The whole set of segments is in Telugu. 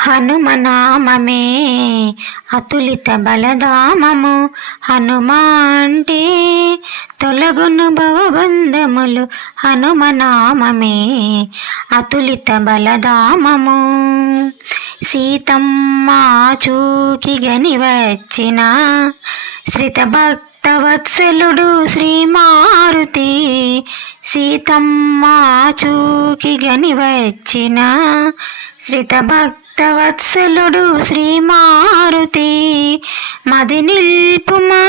హనుమనామమే అతులిత బలధామము హనుమాంటే తొలగును భవబంధములు హనుమనామమే అతులిత బలధామము. సీతమ్మ చూకి గని వచ్చిన శ్రిత భక్తవత్సలుడు శ్రీ మారుతి సీతమ్మ చూకి గని వచ్చిన శ్రిత శ్రీమారుతి శ్రీ మారుతి మది నిల్పుమా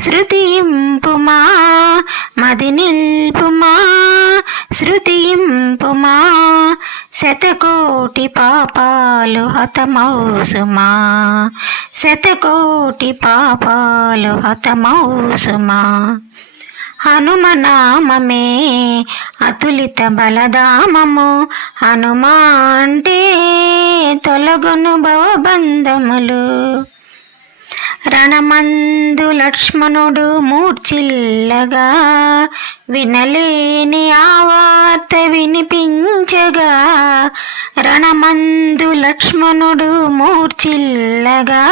శృతింపుమా మది నిల్పుమా శృతింపుమా శతకోటి పాపాలు హతమౌసుమా శతకోటి పాపాలు హతమౌసుమా. హనుమనామమే అతులిత బలధామము హనుమా అంటే తొలగును భవబంధములు. రణమందు లక్ష్మణుడు మూర్చిల్లగా వినలేని ఆ వార్త వినిపించగా రణమందు లక్ష్మణుడు మూర్చిల్లగా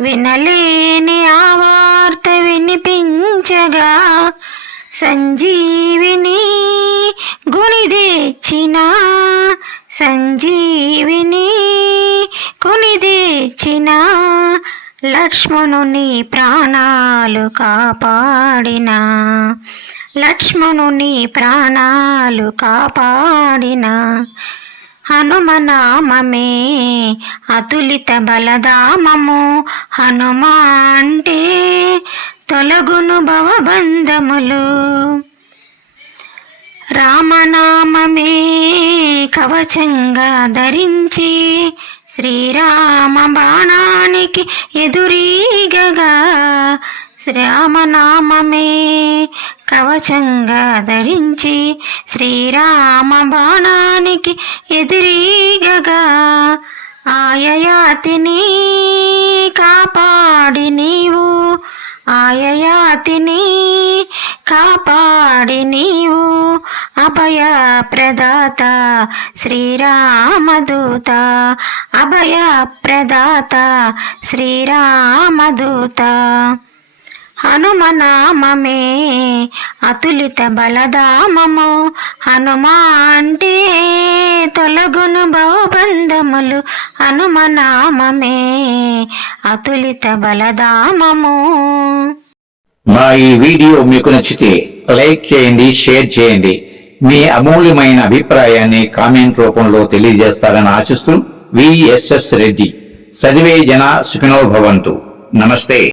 వినలేని ఆ వార్త వినిపించగా సంజీవిని గుని తెచ్చిన సంజీవిని కొని తెచ్చిన లక్ష్మణుని ప్రాణాలు కాపాడిన లక్ష్మణుని ప్రాణాలు కాపాడిన. హనుమనామమే అతులిత బలదామము హనుమా అంటే తొలగును భవబంధములు. రామనామమే కవచంగా ధరించి శ్రీరామ బాణానికి ఎదురీగగా శ్రీరామనామమే కవచంగా ధరించి శ్రీరామ బాణానికి ఎదురీగగా ఆయయాతిని కాపా మాయయాతిని కాపాడి నీవు అభయ ప్రదాత శ్రీరామదూత. అభయ ప్రదాత శ్రీరామదూత. హనుమనామమే అతులిత బలధామము హనుమా అంటే తొలగును భవబంధములు. హనుమనామమే అతులిత బలధామము. మా ఈ వీడియో మీకు నచ్చితే లైక్ చేయండి షేర్ చేయండి. మీ అమూల్యమైన అభిప్రాయాన్ని కామెంట్ రూపంలో తెలియజేస్తారని ఆశిస్తూ విఎస్ఎస్ రెడ్డి. సదివే జన సుఖినో భవంతు. నమస్తే.